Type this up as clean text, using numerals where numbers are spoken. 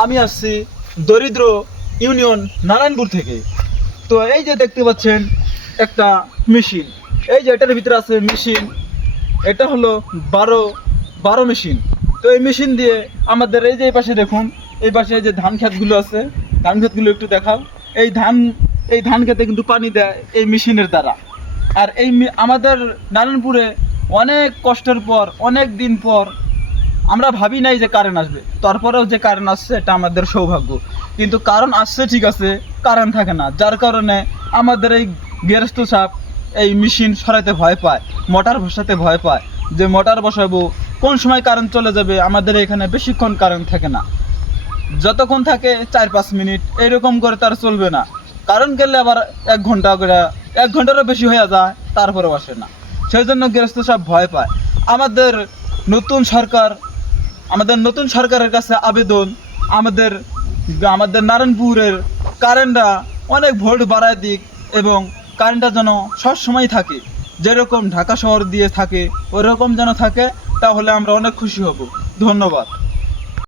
আমি আসছি দরিদ্র ইউনিয়ন নারায়ণপুর থেকে। তো এই যে দেখতে পাচ্ছেন একটা মেশিন, এই যে এটার ভিতরে আছে মেশিন। এটা হলো 12 মেশিন। তো এই মেশিন দিয়ে আমাদের এই যে এই পাশে দেখুন, এই পাশে যে ধান ক্ষেতগুলো আছে, ধান ক্ষেতগুলো একটু দেখাও। এই ধান এই ধান খেতে কিন্তু পানি দেয় এই মেশিনের দ্বারা। আর আমাদের নারায়ণপুরে অনেক কষ্টের পর, অনেক দিন পর আমরা ভাবি নাই যে কারেন্ট আসবে, তারপরেও যে কারেন্ট আসছে এটা আমাদের সৌভাগ্য। কিন্তু কারণ আসছে ঠিক আছে, কারেন্ট থাকে না, যার কারণে আমাদের এই গৃহস্থ সাহেব এই মেশিন সরাইতে ভয় পায়, মোটর বসাতে ভয় পায় যে মোটর বসাবো কোন সময় কারেন্ট চলে যাবে। আমাদের এখানে বেশিক্ষণ কারেন্ট থাকে না, যতক্ষণ থাকে 4-5 মিনিট এরকম করে তার চলবে না। কারেন্ট গেলে আবার 1 ঘন্টা করে, 1 ঘন্টারও বেশি হয়ে যায়, তারপরেও আসে না। সেই জন্য গৃহস্থ সব ভয় পায়। আমাদের নতুন সরকার আমাদের নতুন সরকারের কাছে আবেদন, আমাদের আমাদের নারায়ণপুরের কারেন্টটা অনেক ভোল্ট বাড়ায় দিক, এবং কারেন্টটা যেন সবসময় থাকে, যেরকম ঢাকা শহর দিয়ে থাকে ওইরকম যেন থাকে, তাহলে আমরা অনেক খুশি হব। ধন্যবাদ।